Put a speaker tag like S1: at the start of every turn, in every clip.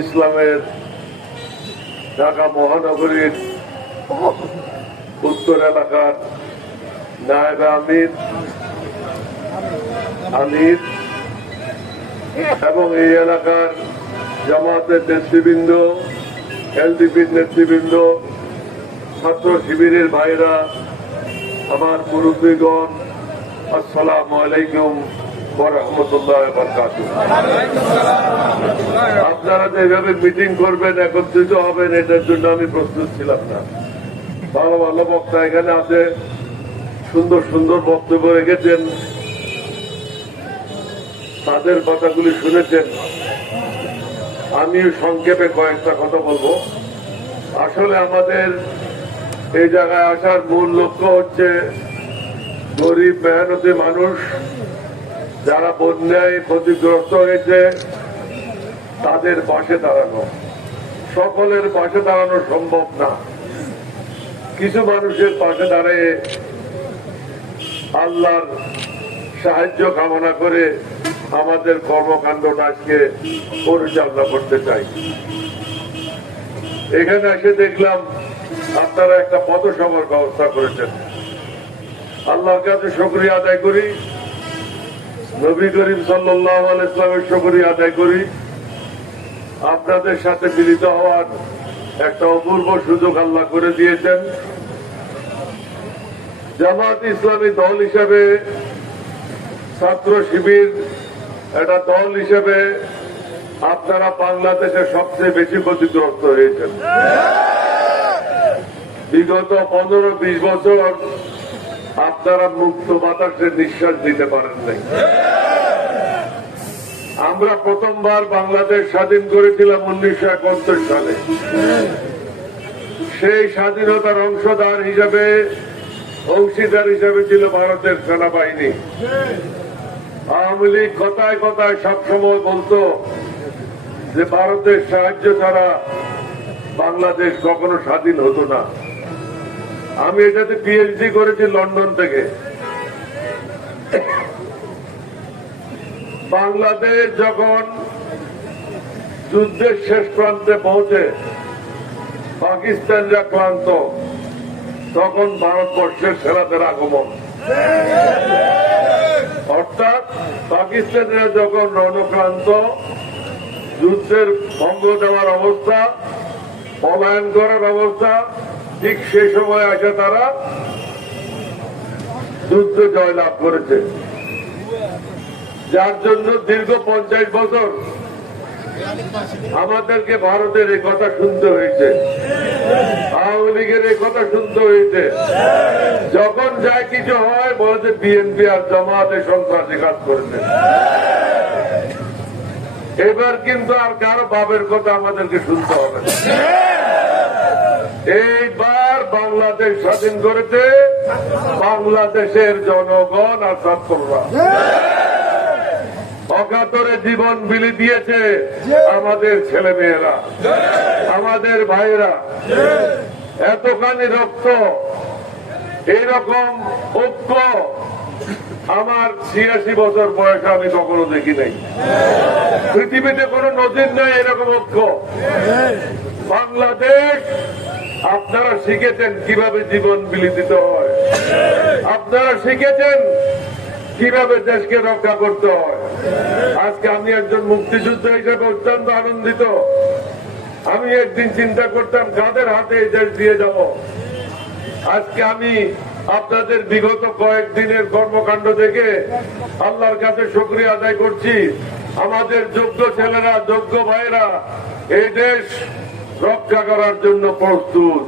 S1: ইসলামের ঢাকা মহানগরীর উত্তর এলাকার নায়ব আমির আমির এবং এই এলাকার জামাতের নেতৃবৃন্দ এলডিপির নেতৃবৃন্দ, ছাত্র শিবিরের ভাইরা, আমার মুরব্বীগণ, আসসালামু আলাইকুম। আপনারা যে এভাবে মিটিং করবেন, একত্রিত হবেন, এটার জন্য আমি প্রস্তুত ছিলাম না। ভালো ভালো বক্তা এখানে আছে। সুন্দর সুন্দর বক্তব্য রেখেছেন। তাদের কথাগুলি শুনেছেন। আমিও সংক্ষেপে কয়েকটা কথা বলব। আসলে আমাদের এই জায়গায় আসার মূল লক্ষ্য হচ্ছে গরিব, মেহনতি মানুষ যারা বন্যায় ক্ষতিগ্রস্ত হয়েছে, তাদের পাশে দাঁড়ানো। সকলের পাশে দাঁড়ানো সম্ভব না। কিছু মানুষের পাশে দাঁড়িয়ে আল্লাহর সাহায্য কামনা করে আমাদের কর্মকাণ্ডটা আজকে পরিচালনা করতে চাই। এখানে এসে দেখলাম, আপনারা একটা পথসভার ব্যবস্থা করেছেন। আল্লাহর কাছে শুক্রিয়া আদায় করি। নবী করিম সাল্লাহ ইসলামের আদায় করি। আপনাদের সাথে মিলিত হওয়ার একটা অপূর্ব সুযোগ আল্লাহ করে দিয়েছেন। জামাত ইসলামী দল হিসেবে ছাত্র শিবির একটা দল হিসেবে আপনারা বাংলাদেশে সবচেয়ে বেশি ক্ষতিগ্রস্ত হয়েছেন। বিগত পনেরো বিশ বছর আপনারা মুক্ত বাতাসে নিঃশ্বাস দিতে পারেন নাই। আমরা প্রথমবার বাংলাদেশ স্বাধীন করেছিলাম উনিশশো একাত্তর সালে। সেই স্বাধীনতার অংশদার হিসাবে, অংশীদার হিসাবে ছিল ভারতের সেনাবাহিনী। আওয়ামী লীগ কথায় কথায় সবসময় বলতো যে, ভারতের সাহায্য ছাড়া বাংলাদেশ কখনো স্বাধীন হতো না। আমি এটাতে পিএইচডি করেছি লন্ডন থেকে। বাংলাদেশ যখন যুদ্ধের শেষ প্রান্তে পৌঁছে, পাকিস্তানরা ক্লান্ত। তখন ভারতবর্ষের সেনাদের আগমন। অর্থাৎ পাকিস্তানিরা যখন রণক্রান্ত, যুদ্ধের ভঙ্গ দেওয়ার অবস্থা, পলায়ন করার অবস্থা ঠিক সে সময় আসে তারা যুদ্ধ জয়লাভ করেছে। যার জন্য দীর্ঘ পঞ্চাশ বছর আমাদেরকে ভারতের এই কথা শুনতে হয়েছে। আওয়ামী লীগের এই কথা শুনতে হয়েছে। যখন যা কিছু হয় বলে বিএনপি আর জামাতে সন্ত্রাসী কাজ করেছে। এবার কিন্তু আর কারও বাবের কথা আমাদেরকে শুনতে হবে না। স্বাধীন করেছে বাংলাদেশের জনগণ আর ছাত্ররা অকাতরে জীবন বিলি দিয়েছে আমাদের ছেলে মেয়েরা আমাদের ভাইরা এতখানি রক্ত এইরকম ঐক্য আমার ছিয়াশি বছর বয়সে আমি কখনো দেখি নাই। পৃথিবীতে কোনো নদীর নাই এরকম ঐক্য। বাংলাদেশ আপনারা শিখেছেন কীভাবে জীবন বিলি দিতে হয়। আপনারা শিখেছেন কীভাবে দেশকে রক্ষা করতে হয়। আজকে আমি একজন মুক্তিযুদ্ধ হিসেবে অত্যন্ত আনন্দিত। আমি একদিন চিন্তা করতাম, কাদের হাতে এই দেশ দিয়ে যাব? আজকে আমি আপনাদের বিগত কয়েকদিনের কর্মকাণ্ড দেখে আল্লাহর কাছে শুক্রিয়া আদায় করছি। আমাদের যোগ্য ছেলেরা, যোগ্য ভাইরা এই দেশ রক্ষা করার জন্য প্রস্তুত।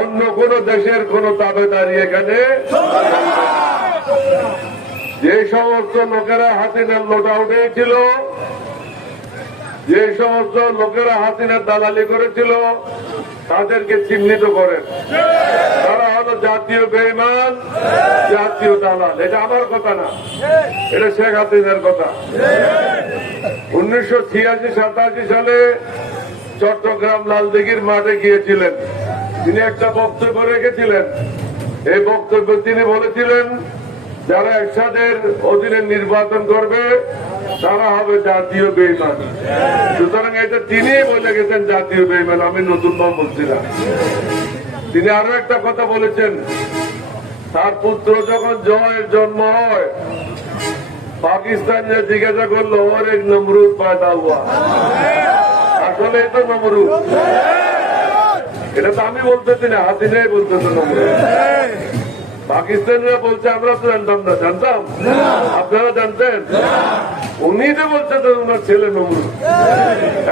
S1: অন্য কোন দেশের কোন দাবেদারি এখানে যে সমস্ত লোকেরা হাসিনার লোটা উঠেছিল যে সমস্ত লোকেরা হাসিনার দালালি করেছিল, তাদেরকে চিহ্নিত করেন। তারা হলো জাতীয় বেইমান জাতীয় দালাল। এটা আমার কথা না, এটা শেখ হাসিনার কথা। উনিশশো ছিয়াশি সাতাশি সালে চট্টগ্রাম লালদিঘির মাঠে গিয়েছিলেন। তিনি একটা বক্তব্য রেখেছিলেন। এই বক্তব্য তিনি বলেছিলেন, যারা একসাথের অধীনে নির্বাচন করবে, তারা হবে জাতীয় বেইমান। সুতরাং এটা তিনি বলে গেছেন, জাতীয় বেইমান, আমি নতুন নাম বলছি না তিনি আরও একটা কথা বলেছেন, তার পুত্র যখন জয়ের জন্ম হয় পাকিস্তান যে জিজ্ঞাসা করল, ওর এক নমরুদ পয়দা আসলে তো নমরুদ এটা তো আমি বলতেছি না হাসিনাই বলতেছে পাকিস্তানিরা বলছে, আমরা তো জানতাম না। জানতাম? আপনারা জানতেন? উনি তো বলছে ওনার ছেলে নমরুদ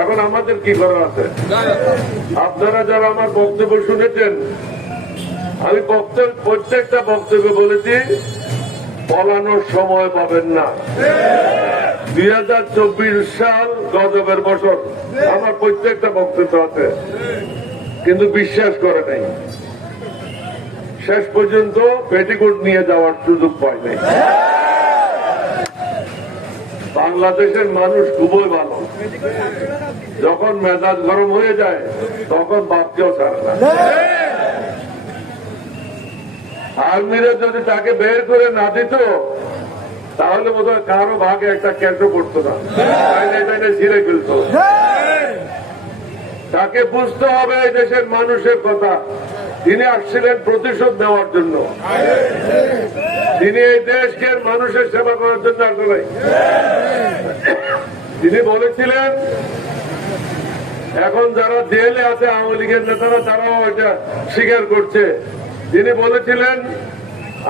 S1: এখন আমাদের কি করার আছে? আপনারা যারা আমার বক্তব্য শুনেছেন, আমি বক্তব্য প্রত্যেকটা বক্তব্য বলেছি পলানোর সময় পাবেন না। দুই হাজার চব্বিশ সাল গজবের বছর। আমার প্রত্যেকটা বক্তব্য আছে। কিন্তু বিশ্বাস করে নাই। শেষ পর্যন্ত পেটিকোট নিয়ে যাওয়ার সুযোগ পায় নাই। বাংলাদেশের মানুষ খুবই ভালো। যখন মেজাজ গরম হয়ে যায়, তখন বাপকেও ছাড়ে আর্মিরা যদি তাকে বের করে না দিত, তাহলে বোধ হয় কারও ভাগে একটা ক্যান্টো করতো না। ছিঁড়ে ফেলতো। তাকে বুঝতে হবে এই দেশের মানুষের কথা। তিনি আসছিলেন প্রতিশোধ নেওয়ার জন্য। তিনি এই দেশকে মানুষের সেবা করার জন্য আসে তিনি বলেছিলেন, এখন যারা জেলে আছে, আওয়ামী লীগের নেতারা, তারাও এটা স্বীকার করছে। তিনি বলেছিলেন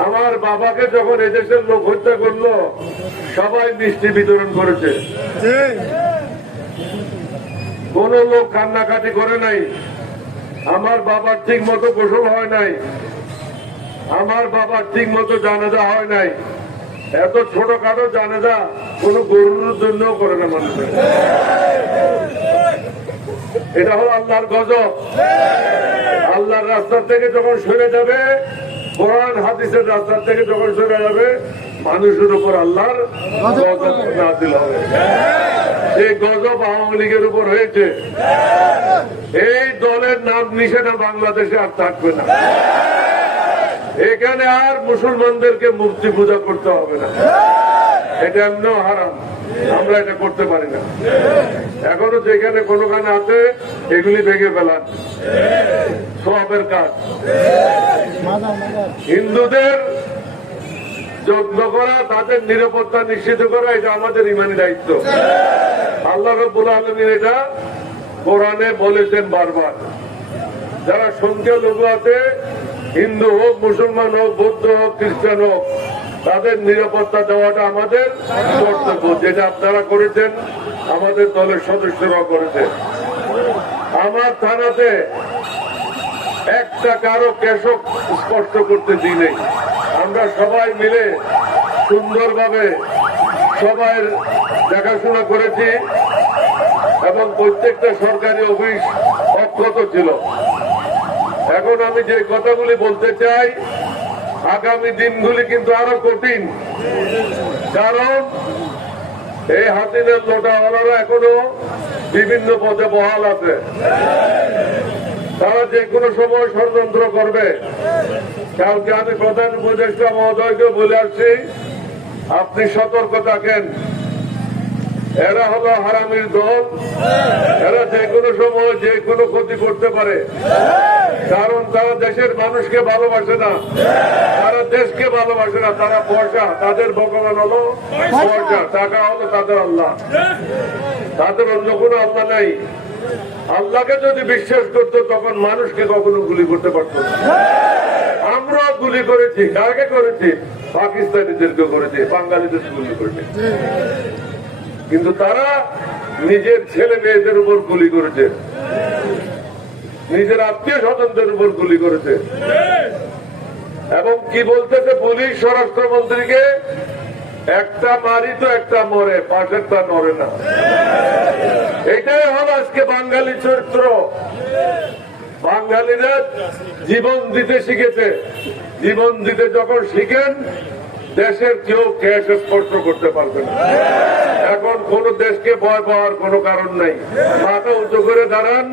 S1: আমার বাবাকে যখন এদেশের লোক হত্যা করল সবাই মিষ্টি বিতরণ করেছে। কোন লোক কান্নাকাটি করে নাই। আমার বাবার ঠিক মতো গোসল হয় নাই। আমার বাবার ঠিক মতো জানাজা হয় নাই। এত ছোটখাটো জানাজা কোন গরুর জন্য করে না মানুষের। এটা হলো আল্লাহর গজব। আল্লাহর রাস্তা থেকে যখন সরে যাবে, কোরআন, হাদিসের রাস্তা থেকে যখন সরে যাবে, মানুষের উপর আল্লাহর গজব নাজিল হবে। সেই গজব আওয়ামী লীগের উপর হয়েছে। এই দলের নাম নিশানা বাংলাদেশে আর থাকবে না। এখানে আর মুসলমানদেরকে মুক্তি পূজা করতে হবে না। এটা এমনিও হারাম। আমরা এটা করতে পারি না। এখনও যেখানে কোনোখানে আছে, এগুলি ভেঙে ফেলান সবের কাজ। হিন্দুদের যত্ন করা, তাদের নিরাপত্তা নিশ্চিত করা, এটা আমাদের ইমানি দায়িত্ব। আল্লাহ রব্বুল আলমীর এটা কোরআনে বলেছেন বারবার। যারা সংখ্যালঘু আছে, হিন্দু হোক, মুসলমান হোক, বৌদ্ধ হোক, খ্রিস্টান হোক তাদের নিরাপত্তা দেওয়াটা আমাদের কর্তব্য, যেটা আপনারা করেছেন, আমাদের দলের সদস্যরাও করেছে আমার থানাতে একটা কারও কেশক স্পষ্ট করতে দিই নেই। আমরা সবাই মিলে সুন্দরভাবে সবাই দেখাশোনা করেছি এবং প্রত্যেকটা সরকারি অফিস অক্ষত ছিল। এখন আমি যে কথাগুলি বলতে চাই আগামী দিনগুলি কিন্তু আরও কঠিন। কারণ এই হাতিদের লোটা ওনারা এখনও বিভিন্ন পদে বহাল আছে। তারা যে কোনো সময় ষড়যন্ত্র করবে। কালকে আমি প্রধান উপদেষ্টা মহোদয়কে বলে আসছি, আপনি সতর্ক থাকেন। এরা হলো হারামির দল। এরা যে কোনো সময় যে কোনো ক্ষতি করতে পারে। কারণ তারা দেশের মানুষকে ভালোবাসে না। তারা দেশকে ভালোবাসে না। তারা পয়সা, তাদের ভগবান হলো পয়সা। টাকা হলো তাদের আল্লাহ। তাদের অন্য কোনো আল্লাহ নাই। আল্লাহকে যদি বিশ্বাস করতো, তখন মানুষকে কখনো গুলি করতে পারতো আমরা গুলি করেছি। কাকে করেছি? পাকিস্তানিদেরকে করেছি। বাঙালিদের গুলি করেছি। কিন্তু তারা নিজের ছেলে মেয়েদের উপর গুলি করেছে। নিজের আত্মীয় স্বজনদের উপর গুলি করেছে। এবং কি বলতেছে পুলিশ স্বরাষ্ট্রমন্ত্রীকে? একটা মারি তো একটা মরে, পাশেরটা নড়ে না। এটাই হলো আজকে বাঙালি চরিত্র। বাঙালিরা জীবন দিতে শিখেছে। জীবন দিতে যখন শিখেন, দেশের কেউ ক্যাশ স্পর্শ করতে পারবে না। এখন কোন দেশকে ভয় পাওয়ার কোনো কারণ নাই। মাথা উঁচু করে দাঁড়ান।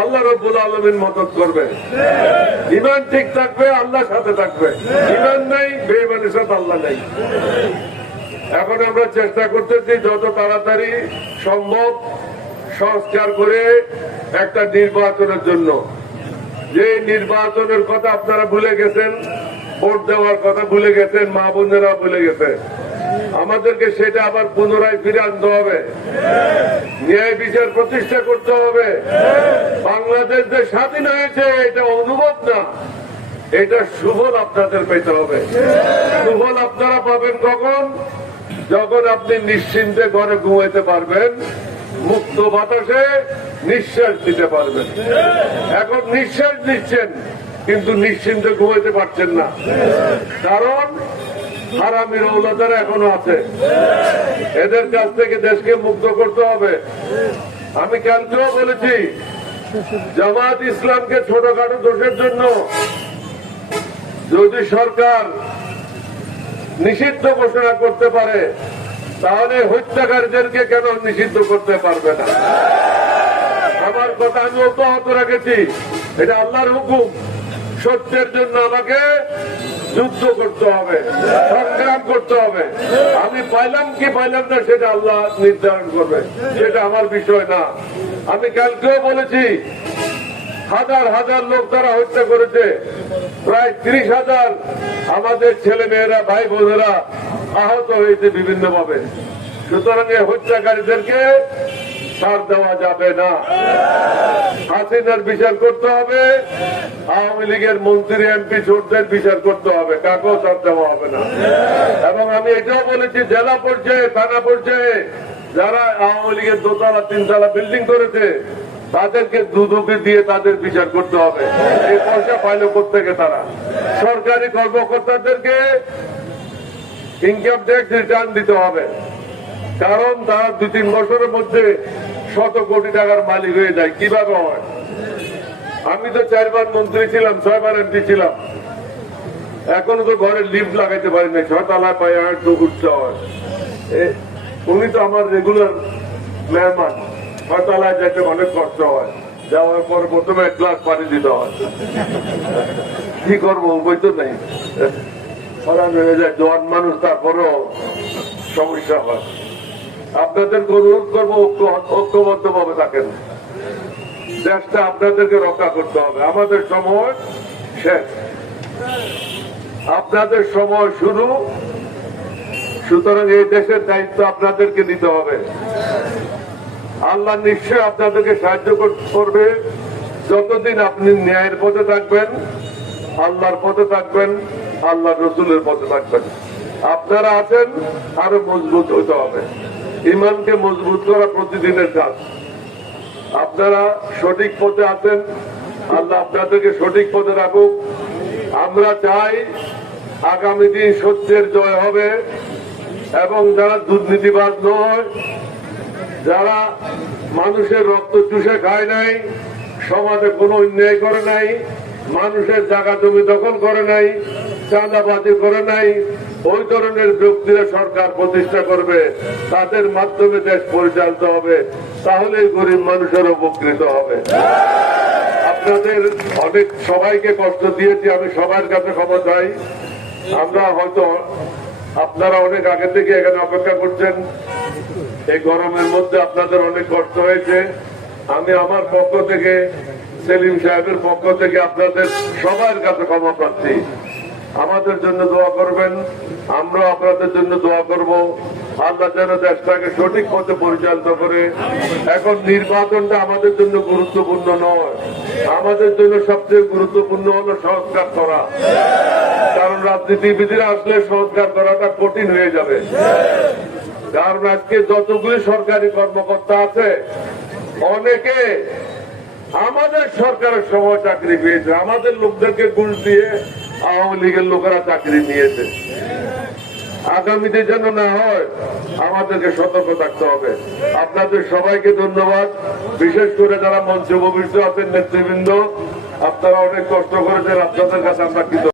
S1: আল্লাহ রব্বুল আলমিন মদত করবে ইমান ঠিক থাকবে আল্লাহ সাথে থাকবে। ইমান নেই বেইমানের সাথে আল্লাহ নেই। এখন আমরা চেষ্টা করতেছি যত তাড়াতাড়ি সম্ভব সংস্কার করে একটা নির্বাচনের জন্য। যে নির্বাচনের কথা আপনারা ভুলে গেছেন, ভোট দেওয়ার কথা ভুলে গেছেন, মা বোনেরা ভুলে গেছে। আমাদেরকে সেটা আবার পুনরায় ফিরে আনতে হবে। ন্যায় বিচার প্রতিষ্ঠা করতে হবে। বাংলাদেশ যে স্বাধীন হয়েছে, এটা অনুভব না। এটা সুফল আপনাদের পেতে হবে। সুফল আপনারা পাবেন কখন? যখন আপনি নিশ্চিন্তে ঘরে ঘুমাইতে পারবেন, মুক্ত বাতাসে নিঃশ্বাস দিতে পারবেন। এখন নিঃশ্বাস দিচ্ছেন কিন্তু নিশ্চিন্তে ঘুমাইতে পারছেন না। কারণ হারামির ঔলাদারা এখনও আছে। এদের কাছ থেকে দেশকে মুক্ত করতে হবে। আমি কালকেও বলেছি, জামাত ইসলামকে ছোটখাটো দোষের জন্য যদি সরকার নিষিদ্ধ ঘোষণা করতে পারে, তাহলে হত্যাকারীদেরকে কেন নিষিদ্ধ করতে পারবে না? আমার কথা আমি অব্যাহত রেখেছি। এটা আল্লাহর হুকুম। সত্যের জন্য আমাকে যুদ্ধ করতে হবে, সংগ্রাম করতে হবে। আমি পাইলাম কি পাইলাম না, সেটা আল্লাহ নির্ধারণ করবে। সেটা আমার বিষয় না। আমি কালকেও বলেছি, হাজার হাজার লোক তারা হত্যা করেছে। প্রায় ত্রিশ হাজার আমাদের ছেলে মেয়েরা ভাই বোনেরা আহত হয়েছে বিভিন্ন ভাবে সুতরাং হত্যাকারীদেরকে ছাড় দেওয়া যাবে না। হাসিনার বিচার করতে হবে, আওয়ামী লীগের মন্ত্রী, এমপি ছোটদের বিচার করতে হবে, কাকেও ছাড় দেওয়া হবে না। এবং আমি এটাও বলেছি, জেলা পর্যায়ে, থানা পর্যায়ে, যারা আওয়ামী লীগের দোতলা, তিনতলা বিল্ডিং করেছে, তাদেরকে দুদকে দিয়ে তাদের বিচার করতে হবে। এই পয়সা পাইল থেকে তারা? সরকারি কর্মকর্তাদেরকে ইনকাম ট্যাক্স রিটার্ন দিতে হবে। কারণ তারা দু তিন বছরের মধ্যে শত কোটি টাকার মালিক হয়ে যায়, কীভাবে হয়? আমি তো চারবার মন্ত্রী ছিলাম, ছয়বার এমপি ছিলাম। এখনও তো ঘরে লিফট লাগাইতে পারি না ছতলায় পায়ে একটু উঠতে হয়। উনি তো আমার রেগুলার মেহমান ছতলায় যেতে অনেক কষ্ট হয়। যাওয়ার পর প্রথমে এক গ্লাস পানি দিতে হয়। কি করব বই তো নেই। হরান হয়ে যায়, জোয়ান মানুষ, তারপরেও সমস্যা হয়। আপনাদের অনুরোধ করব ঐক্য- ঐক্যবদ্ধ ভাবে থাকেন দেশটা আপনাদেরকে রক্ষা করতে হবে। আমাদের সময় শেষ। আপনাদের সময় শুরু। সুতরাং এই দেশের দায়িত্ব আপনাদেরকে নিতে হবে। আল্লাহ নিশ্চয় আপনাদেরকে সাহায্য করবে। যতদিন আপনি ন্যায়ের পথে থাকবেন, আল্লাহর পথে থাকবেন আল্লাহ রসুলের পথে থাকবেন। আপনারা আছেন, আরও মজবুত হতে হবে। ইমানকে মজবুত করা প্রতিদিনের কাজ। আপনারা সঠিক পথে আছেন, আল্লাহ আপনাদেরকে সঠিক পথে রাখুক। আমরা চাই আগামী দিন সত্যের জয় হবে এবং যারা দুর্নীতিবাদ নয়, যারা মানুষের রক্ত চুষে খায় নাই, সমাজে কোনো অন্যায় করে নাই, মানুষের জায়গা জমি দখল করে নাই, চাঁদাবাজি করে নাই ওই ধরনের ব্যক্তিরা সরকার প্রতিষ্ঠা করবে, তাদের মাধ্যমে দেশ পরিচালিত হবে তাহলে গরিব মানুষের উপকৃত হবে। আপনাদের অনেক সবাইকে কষ্ট দিয়েছি, আমি সবার কাছে ক্ষমা চাই। আমরা হয়তো, আপনারা অনেক আগে থেকে এখানে অপেক্ষা করছেন। এই গরমের মধ্যে আপনাদের অনেক কষ্ট হয়েছে। আমি আমার পক্ষ থেকে, সেলিম সাহেবের পক্ষ থেকে আপনাদের সবার কাছে ক্ষমা প্রার্থী। আমাদের জন্য দোয়া করবেন আমরা আপনাদের জন্য দোয়া করব। আল্লাহ যেন দেশটাকে সঠিক পথে পরিচালিত করে। এখন নির্বাচনটা আমাদের জন্য গুরুত্বপূর্ণ নয়। আমাদের জন্য সবচেয়ে গুরুত্বপূর্ণ হলো সংস্কার করা। কারণ রাজনীতিবিদরা আসলে সংস্কার করাটা কঠিন হয়ে যাবে। কারণ আজকে যতগুলি সরকারি কর্মকর্তা আছে, অনেকে আমাদের সরকারের সময় চাকরি পেয়েছে, আমাদের লোকদেরকে ঘুষ দিয়ে আওয়ামী লীগের লোকেরা চাকরি নিয়েছে। আগামীতে যেন না হয়, আমাদেরকে সতর্ক থাকতে হবে। আপনাদের সবাইকে ধন্যবাদ। বিশেষ করে যারা মঞ্চে ভবিষ্যৎ আছেন নেতৃবৃন্দ, আপনারা অনেক কষ্ট করেছেন, আপনাদের কাছে আমরা কৃতজ্ঞ।